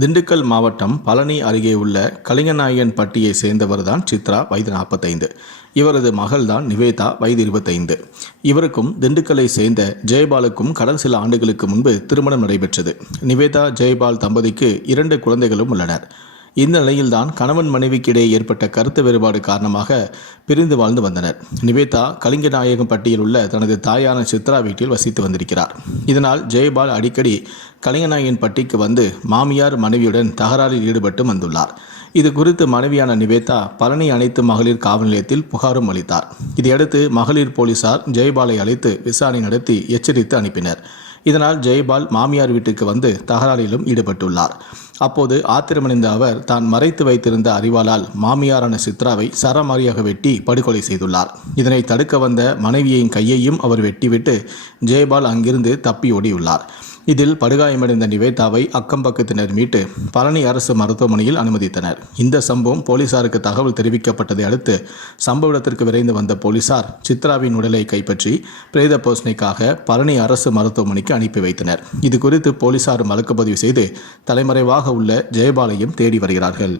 திண்டுக்கல் மாவட்டம் பழனி அருகே உள்ள கலிங்கநாயகன் பட்டியை சேர்ந்தவர்தான் சித்ரா வயது நாற்பத்தைந்து. இவரது மகள்தான் நிவேதா வயது இருபத்தைந்து. இவருக்கும் திண்டுக்கலை சேர்ந்த ஜெயபாலுக்கும் கடந்த சில ஆண்டுகளுக்கு முன்பு திருமணம் நடைபெற்றது. நிவேதா ஜெயபால் தம்பதிக்கு இரண்டு குழந்தைகளும் உள்ளனர். இந்த நிலையில்தான் கணவன் மனைவிக்கு இடையே ஏற்பட்ட கருத்து வேறுபாடு காரணமாக பிரிந்து வாழ்ந்து வந்தனர். நிவேதா கலிங்கநாயகம் பட்டியில் உள்ள தனது தாயான சித்ரா வீட்டில் வசித்து வந்திருக்கிறார். இதனால் ஜெயபால் அடிக்கடி கலிங்கநாயகன் பட்டிக்கு வந்து மாமியார் மனைவியுடன் தகராறில் ஈடுபட்டு வந்துள்ளார். இது குறித்து மனைவியான நிவேதா பழனி அனைத்து மகளிர் காவல் நிலையத்தில் புகாரும் அளித்தார். இதையடுத்து மகளிர் போலீசார் ஜெயபாலை அழைத்து விசாரணை நடத்தி எச்சரித்து அனுப்பினர். இதனால் ஜெயபால் மாமியார் வீட்டுக்கு வந்து தகராறிலும் ஈடுபட்டுள்ளார். அப்போது ஆத்திரமடைந்த அவர் தான் மறைத்து வைத்திருந்த அறிவாளால் மாமியாரான சித்ராவை சரமாரியாக வெட்டி படுகொலை செய்துள்ளார். இதனை தடுக்க வந்த மனைவியின் கையையும் அவர் வெட்டிவிட்டு ஜெயபால் அங்கிருந்து தப்பி ஓடியுள்ளார். இதில் படுகாயமடைந்த நிவேதாவை அக்கம் பக்கத்தினர் மீட்டு பழனி அரசு மருத்துவமனையில் அனுமதித்தனர். இந்த சம்பவம் போலீசாருக்கு தகவல் தெரிவிக்கப்பட்டதை அடுத்து சம்பவ இடத்திற்கு விரைந்து வந்த போலீசார் சித்ராவின் உடலை கைப்பற்றி பிரேத போசனைக்காக பழனி அரசு மருத்துவமனைக்கு அனுப்பி வைத்தனர். இது குறித்து போலீசார் வழக்கு பதிவு செய்து தலைமறைவாக உள்ள ஜெயபாலையும் தேடி வருகிறார்கள்.